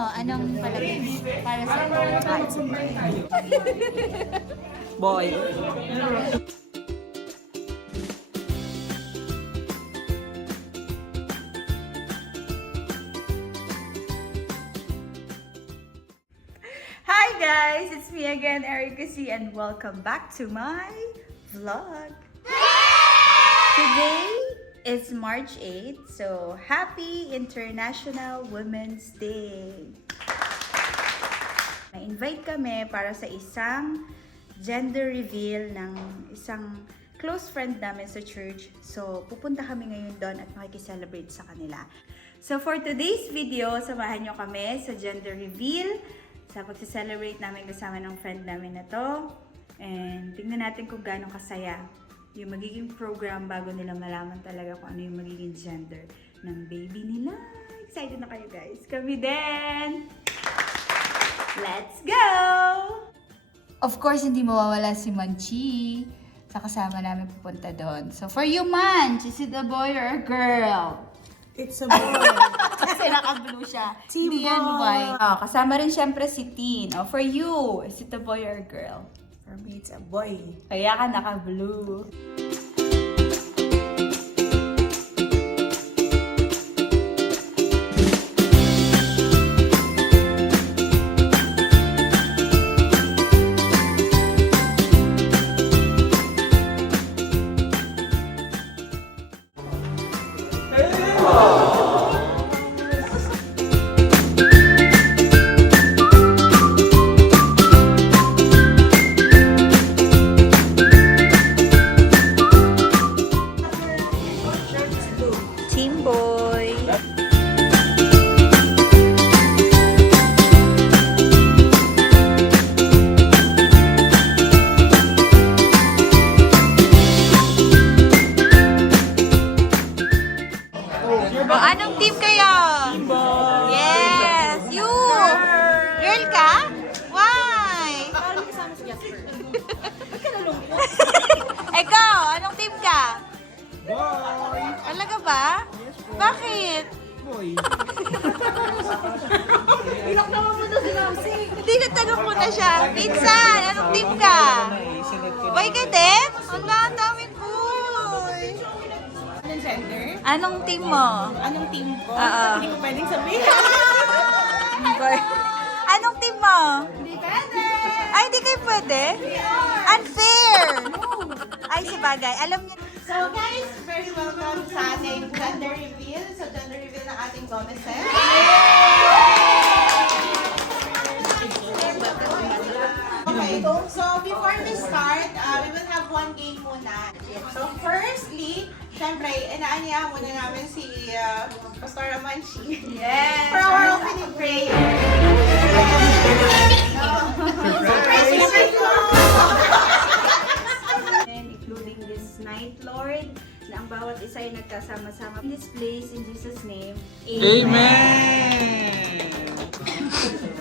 mo, anong palabas para sa Boy. Hi guys! It's me again, Erica C, and welcome back to my vlog. Today is March 8th, so happy International Women's Day! Na-invite kami para sa isang gender reveal ng isang close friend namin sa church. So, pupunta kami ngayon doon at makikiselebrate sa kanila. So, for today's video, samahan nyo kami sa gender reveal, sa pag-celebrate namin kasama ng friend namin na to. And tingnan natin kung gaano kasaya yung magiging program bago nila malaman talaga kung ano yung magiging gender ng baby nila. Excited na kayo guys? Kami din! Let's go! Of course, hindi mawawala si Manchi sa kasama namin pupunta doon. So, for you, Manch, is it a boy or a girl? It's a boy. Kasi naka-blue siya. Team Hindi yan boy. white. Oh, kasama rin syempre si Tin. Oh, for you, is it a boy or a girl? For me, it's a boy. Kaya ka naka-blue. Team boy. O, anong team kayo? Team boy. Yes! You! Girl ka? Why? Ikaw, anong team ka? Boy. Talaga ba? Bakit? Boy. Hindi na tanong ko na siya. Pinsan, anong team ka? Boy ka din? Wala, ang daming boy. Anong gender? Anong team mo? Anong team ko? Oo. Hindi ko pwedeng sabihin. Boy. Anong team mo? Hindi pwede. Ay, hindi kayo pwede? Unfair! Ay, si Bagay. Alam niyo. So guys, very welcome sa ating gender reveal. So gender reveal ng ating Gomezes. Okay, so before we start, we will have one game muna. So firstly, syempre, inaanyahan muna namin si Pastor Amanchi. Yes! For our opening prayer. Surprise! Including this night, Lord, na ang bawat isa ay nagkasama-sama in this place, in Jesus' name. Amen.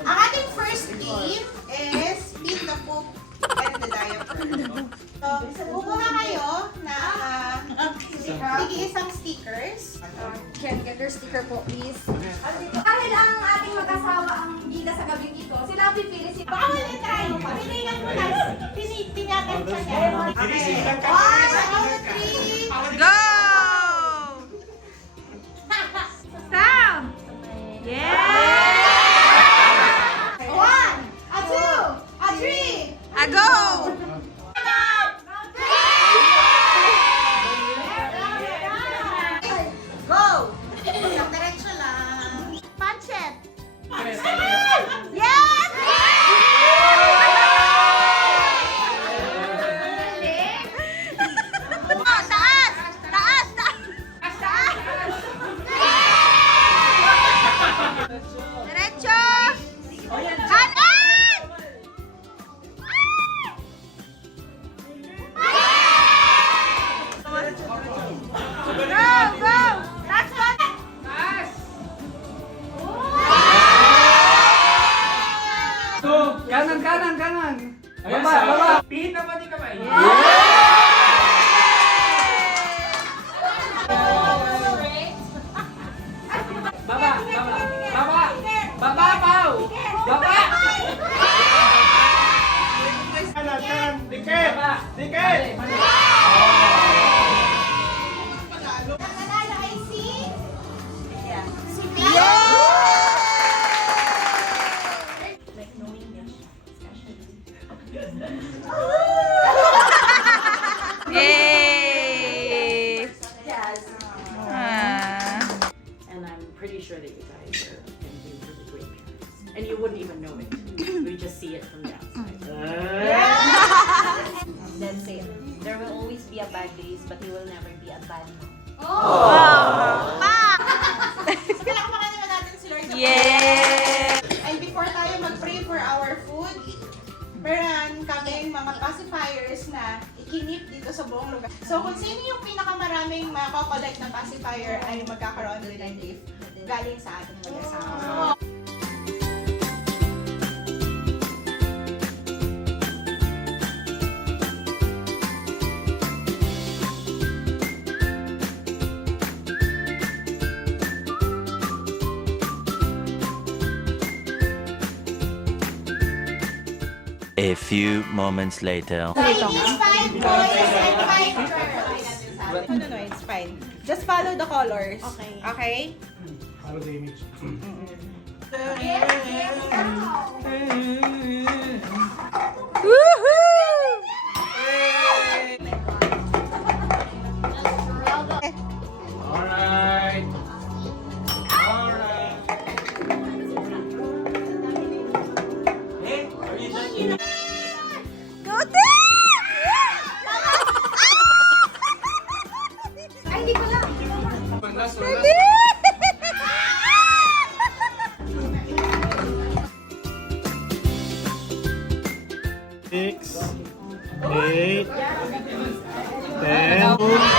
Ang ating first game is Beat the Poop and the Diaper. So, kukuha kayo ng isang stickers. Can get your sticker po, please. Dahil ang ating mag-asawa ang bida sa gabing ito, sila ang pipili si Baka wala tayo. Pinigan mo na. Pinyagan siya niya. Okay. 1, 2, 3. Go! Sam! Yeah! 1, 2, 3. A go! Go! Isang diretso lang. Panchet! Yes! Oh, taas! Taas! sure that you guys are going to be really great parents. And you wouldn't even know it. We just see it from the outside. That's it. There will always be a bad days, but you will never be a bad mom. So, palakpakan naman natin si Lord. Yeah! And before tayo mag-pray for our food, meron kaming mga pacifiers na ikinip dito sa buong lugar. So, kung sino yung pinakamaraming makakollect ng pacifier ay magkakaroon din ng gift galing sa ating mag-asawa. A few moments later. It's 5 boys and 5 girls. No, it's fine. Just follow the colors. Okay. Okay? Follow the image. Alright. Alright. Hey, are you done? Ay, hindi pala. Last one, last one. Six, 8, 10, 23.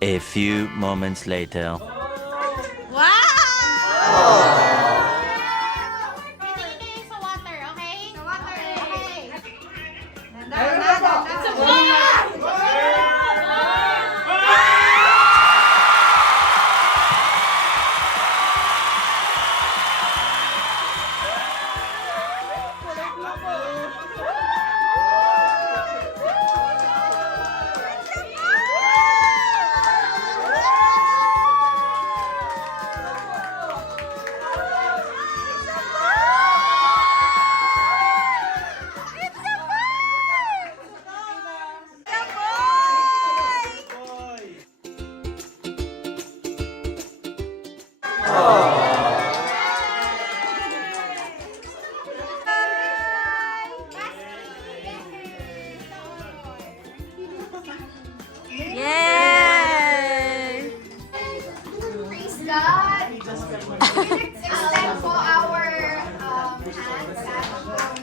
A few moments later. Tingin sa water, okay? Sa water. Okay. Yay! Praise God. Extend po our hands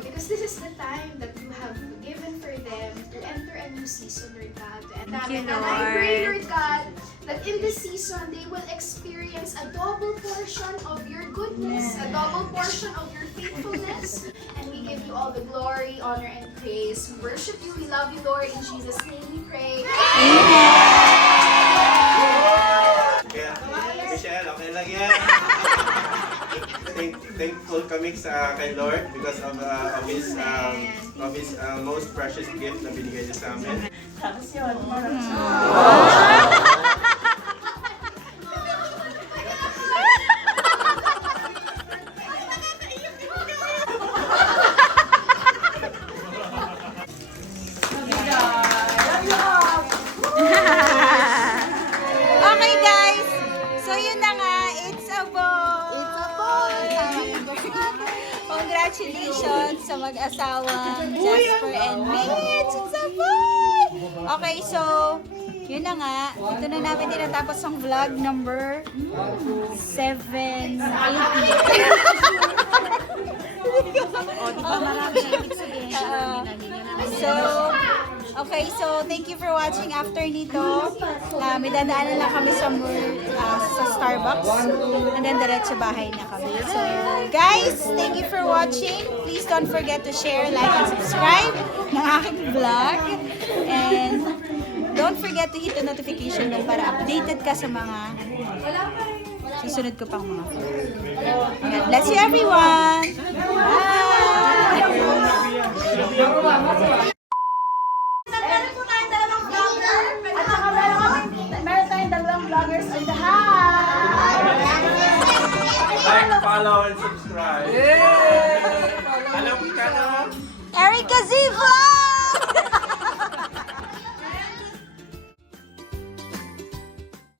because this is the time that you have given for them to enter a new season, Lord God. And you, and I pray, Lord. Lord God, that in this season they will experience a double portion of your goodness, a double portion of your faithfulness. And we give you all the glory, honor, and praise. We worship you. We love you, Lord. In Jesus' name we pray. Michelle, okay lang yan. Thankful kami sa kay Lord because of his most precious gift na binigay niya sa amin. Okay guys, so yun na nga, it's a boy! It's a boy! Congratulations sa mag-asawang Jasper and Mitch! It's a boy! Okay, so yun na nga, ito na namin tinatapos ang vlog number 780. So, okay, so thank you for watching. After nito, may dadaanan lang kami sa Starbucks and then diretso bahay na kami. So, guys, thank you for watching. Please don't forget to share, like, and subscribe ng aking vlog. And don't forget to hit the notification bell para updated ka sa mga susunod ko pang mga vlog. God bless you everyone! Bye! Meron po tayong dalawang vlogger. At saka meron tayong dalawang vloggers on the house. Like, follow, and subscribe. Alam ka na? Erica Z Vlog!